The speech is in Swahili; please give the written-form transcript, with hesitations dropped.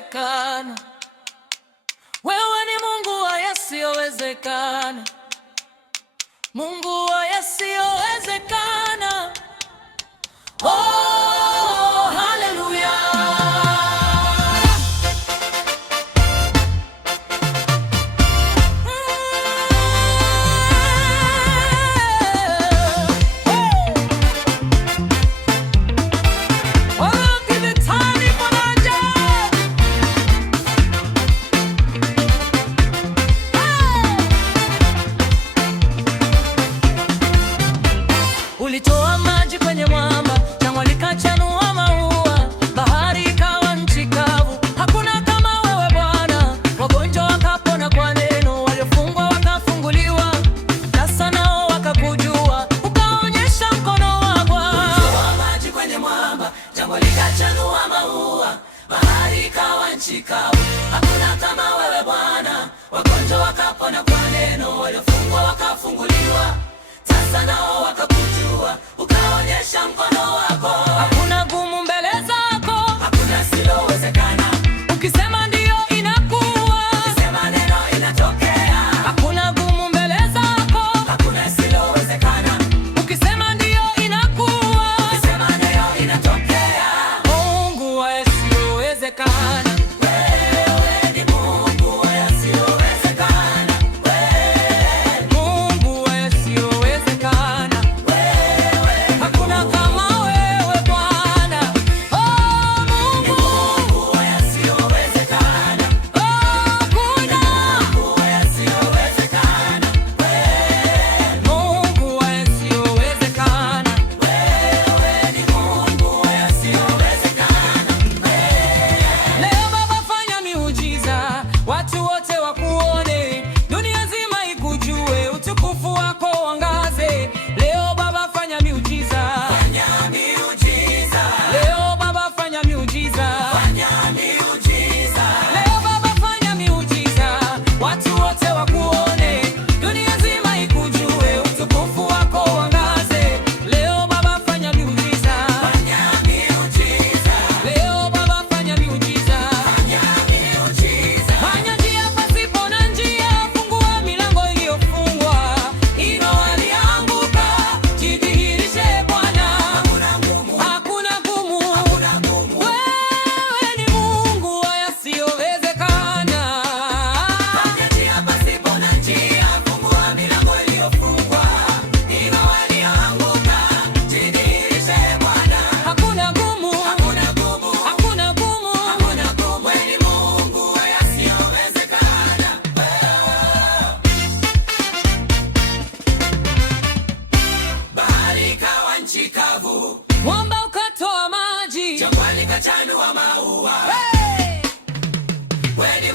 yasiyowezekana. Wewe ni Mungu wa yasiyowezekana, Mungu wa yasiyowezekana. Oh, haleluya. Ulitoa maji kwenye mwamba, jangwa likachanua maua, bahari ikawa nchi kavu. Hakuna kama wewe Bwana. Wagonjwa wakapona kwa neno, waliofungwa wakafunguliwa, sasa nao wakakujua, ukaonyesha mkono wako. Ulitoa maji kwenye mwamba, jangwa likachanua maua, bahari ikawa nchi kavu. Hakuna kama wewe Bwana. Wagonjwa wakapona kwa neno, waliofungwa wakafunguliwa, sasa nao wakakujua, ukaonyesha mkono wako. Hakuna gumu mbele zako, hakuna silowezekana. Ukisema ndio inakuwa, ukisema neno inatokea. Hakuna gumu mbele zako, hakuna silowezekana. Ukisema ndio inakuwa, ukisema neno inatokea. Mungu wa yasiyowezekana. Watu wote wakuone, dunia nzima ikujue, utukufu wako uangaze. Leo Baba fanya miujiza, fanya miujiza. Leo Baba fanya miujiza, fanya miujiza. Leo Baba fanya miujiza, watu wote wakuone, dunia nzima ikujue, utukufu wako uangaze. Leo Baba fanya miujiza, fanya miujiza. Leo Baba fanya miujiza, fanya miujiza. Fanya njia pasipo na njia, fungua milango iliyofungwa, inua walioanguka, jidhihirishe Bwana. Hakuna ngumu, hakuna ngumu, hakuna ngumu. Wewe ni Mungu wa yasiyowezekana. Fanya njia pasipo na njia, fungua milango iliyofungwa, inua walioanguka, jidhihirishe Bwana. Hakuna ngumu, hakuna ngumu, hakuna ngumu, hakuna ngumu. Wewe ni Mungu wa yasiyowezekana. Bahari ikawa nchi kavu, mwamba ukatoa maji, jangwa likachanua maua. Wewe ni